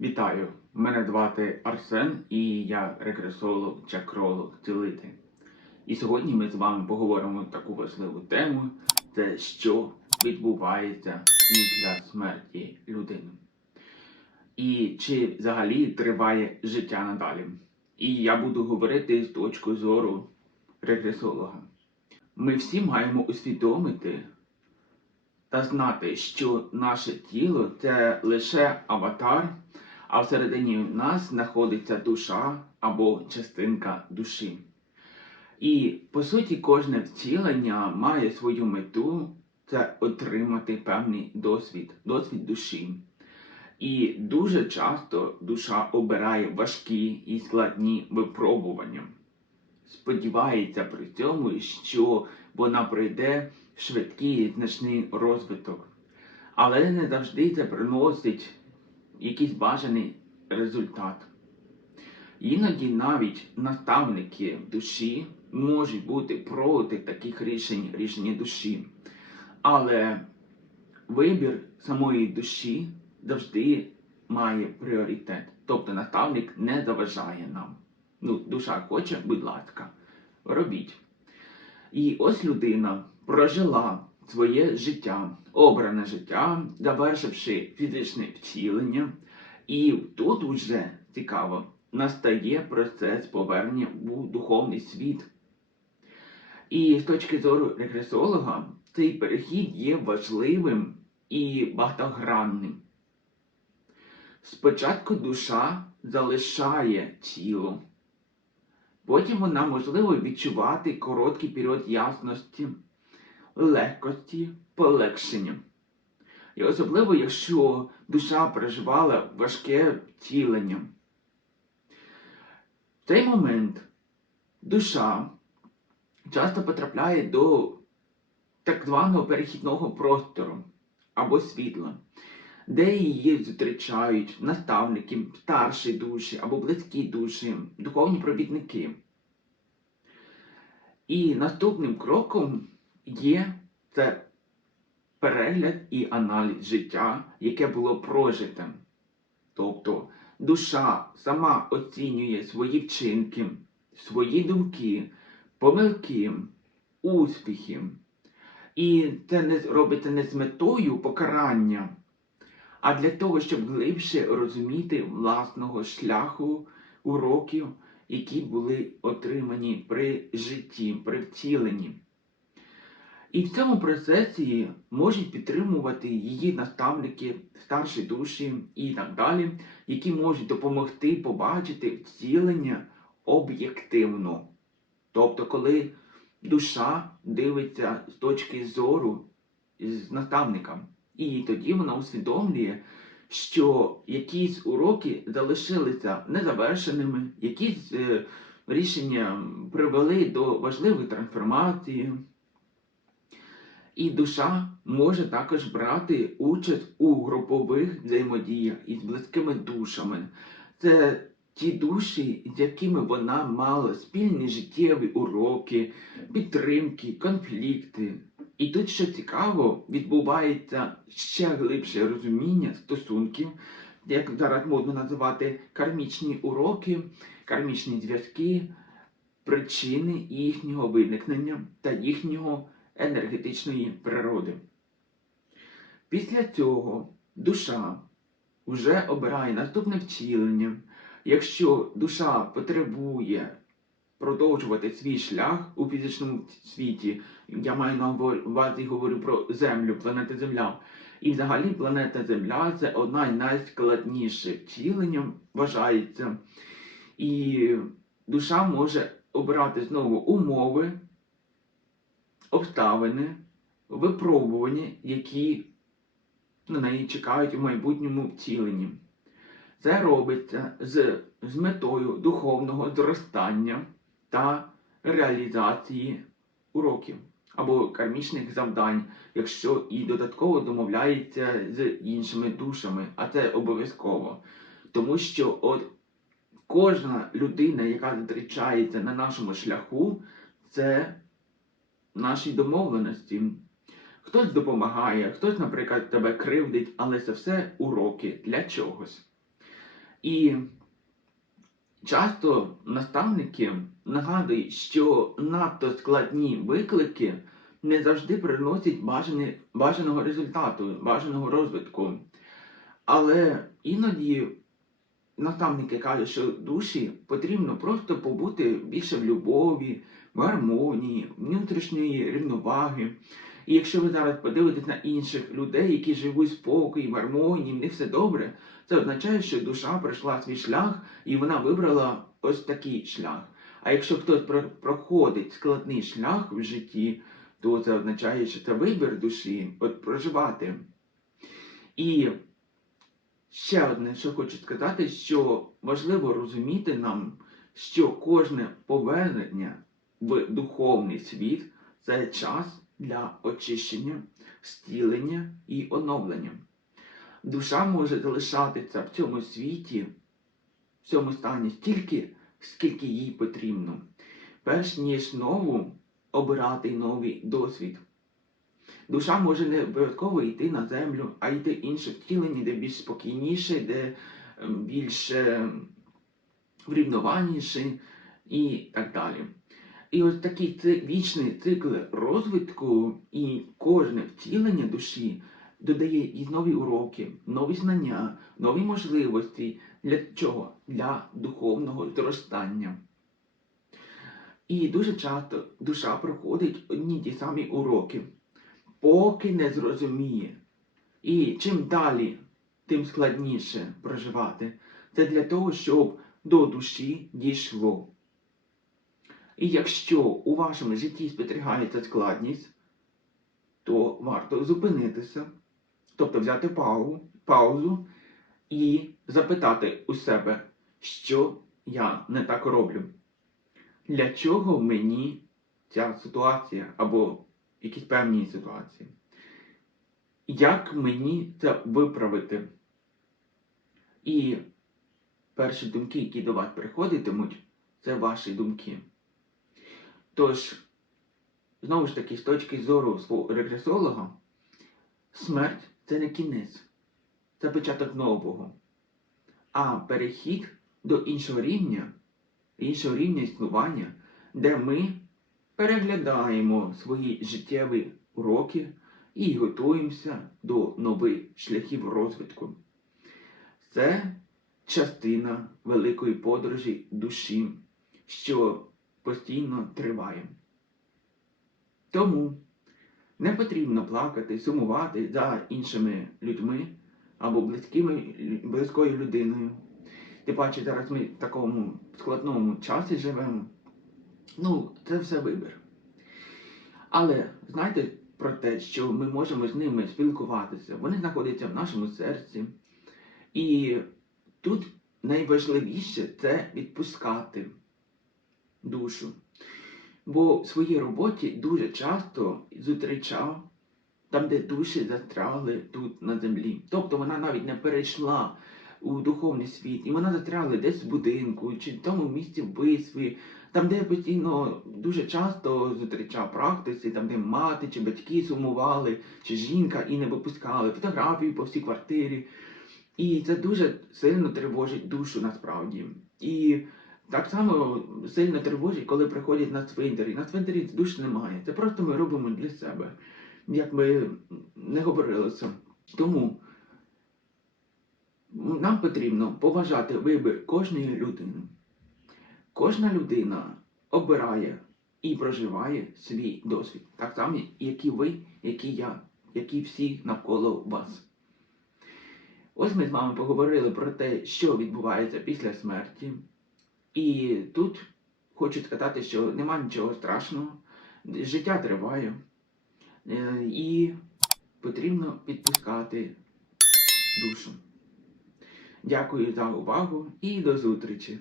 Вітаю! Мене звати Арсен і я регресолог, чакролог, цілитель. І сьогодні ми з вами поговоримо таку важливу тему: це що відбувається після смерті людини. І чи взагалі триває життя надалі. І я буду говорити з точки зору регресолога. Ми всі маємо усвідомити та знати, що наше тіло це лише аватар, а всередині нас знаходиться душа або частинка душі. І по суті, кожне втілення має свою мету це отримати певний досвід, досвід душі. І дуже часто душа обирає важкі і складні випробування. Сподівається при цьому, що вона пройде швидкий і значний розвиток. Але не завжди це приносить якийсь бажаний результат. Іноді навіть наставники душі можуть бути проти таких рішень, рішення душі. Але вибір самої душі завжди має пріоритет. Тобто наставник не заважає нам. Ну, душа хоче, будь ласка, робіть. І ось людина прожила своє життя, обране життя, завершивши фізичне втілення, і тут уже цікаво настає процес повернення у духовний світ. І з точки зору регресолога, цей перехід є важливим і багатогранним. Спочатку душа залишає тіло, потім вона можливо відчувати короткий період ясності, легкості, полегшення. І особливо, якщо душа переживала важке втілення. В цей момент душа часто потрапляє до так званого перехідного простору або світла, де її зустрічають наставники, старші душі або близькі душі, духовні провідники. І наступним кроком є це перегляд і аналіз життя, яке було прожите. Тобто душа сама оцінює свої вчинки, свої думки, помилки, успіхи. І це не робиться не з метою покарання, а для того, щоб глибше розуміти власного шляху уроків, які були отримані при житті, при втіленні. І в цьому процесі можуть підтримувати її наставники, старші душі і так далі, які можуть допомогти побачити втілення об'єктивно. Тобто, коли душа дивиться з точки зору з наставником, і тоді вона усвідомлює, що якісь уроки залишилися незавершеними, якісь е, рішення привели до важливої трансформації. І душа може також брати участь у групових взаємодіях із близькими душами. Це ті душі, з якими вона мала спільні життєві уроки, підтримки, конфлікти. І тут, що цікаво, відбувається ще глибше розуміння стосунків, як зараз модно називати кармічні уроки, кармічні зв'язки, причини їхнього виникнення та їхнього енергетичної природи. Після цього душа вже обирає наступне втілення. Якщо душа потребує продовжувати свій шлях у фізичному світі, я маю на увазі говорю про Землю, планету Земля. І взагалі планета Земля це одна з найскладніших втілень, вважається. І душа може обирати знову умови, обставини, випробування, які на неї чекають у майбутньому втіленні. Це робиться з, з метою духовного зростання та реалізації уроків або кармічних завдань, якщо і додатково домовляється з іншими душами, а це обов'язково. Тому що от кожна людина, яка зустрічається на нашому шляху, це наші домовленості. Хтось допомагає, хтось, наприклад, тебе кривдить, але це все уроки для чогось. І часто наставники нагадують, що надто складні виклики не завжди приносять бажаного результату, бажаного розвитку. Але іноді наставники кажуть, що душі потрібно просто побути більше в любові, гармонії, внутрішньої рівноваги. І якщо ви зараз подивитесь на інших людей, які живуть в спокої, в гармонії, в них все добре, це означає, що душа пройшла свій шлях і вона вибрала ось такий шлях. А якщо хтось про- проходить складний шлях в житті, то це означає, що це вибір душі, от проживати. І ще одне, що хочу сказати, що важливо розуміти нам, що кожне повернення в духовний світ це час для очищення, стілення і оновлення. Душа може залишатися в цьому світі, в цьому стані стільки, скільки їй потрібно, перш ніж знову обирати новий досвід. Душа може не обов'язково йти на землю, а йти інше втілення, де більш спокійніше, де ем, більш ем, врівнованіше і так далі. І ось такий вічний цикл розвитку і кожне втілення душі додає і нові уроки, нові знання, нові можливості. Для чого? Для духовного зростання. І дуже часто душа проходить одні ті самі уроки, поки не зрозуміє. І чим далі, тим складніше проживати. Це для того, щоб до душі дійшло. І якщо у вашому житті спостерігається складність, то варто зупинитися, тобто взяти паузу, паузу і запитати у себе, що я не так роблю. Для чого мені ця ситуація або якісь певні ситуації? Як мені це виправити? І перші думки, які до вас приходитимуть, це ваші думки. Тож, знову ж таки, з точки зору свого регресолога, смерть це не кінець, це початок нового, а перехід до іншого рівня, іншого рівня існування, де ми переглядаємо свої життєві уроки і готуємося до нових шляхів розвитку. Це частина великої подорожі душі, що постійно триває. Тому не потрібно плакати, сумувати за іншими людьми або близькими, близькою людиною. Тим паче зараз ми в такому складному часі живемо. Ну, це все вибір. Але знайте про те, що ми можемо з ними спілкуватися. Вони знаходяться в нашому серці. І тут найважливіше це відпускати душу. Бо в своїй роботі дуже часто зустрічав там, де душі застрягли тут на землі. Тобто вона навіть не перейшла у духовний світ, і вона застрягла десь в будинку, чи в тому місці висві, там, де я постійно дуже часто зустрічав практиці, там, де мати чи батьки сумували, чи жінка і не випускали фотографії по всій квартирі. І це дуже сильно тривожить душу насправді. І так само сильно тривожить, коли приходять на цвинтарі. На цвинтарі душ немає. Це просто ми робимо для себе, як ми не говорили. Тому нам потрібно поважати вибір кожної людини. Кожна людина обирає і проживає свій досвід, так само, як і ви, як і я, як і всі навколо вас. Ось ми з вами поговорили про те, що відбувається після смерті. І тут хочу сказати, що нема нічого страшного, життя триває, е, і потрібно підпускати душу. Дякую за увагу і до зустрічі!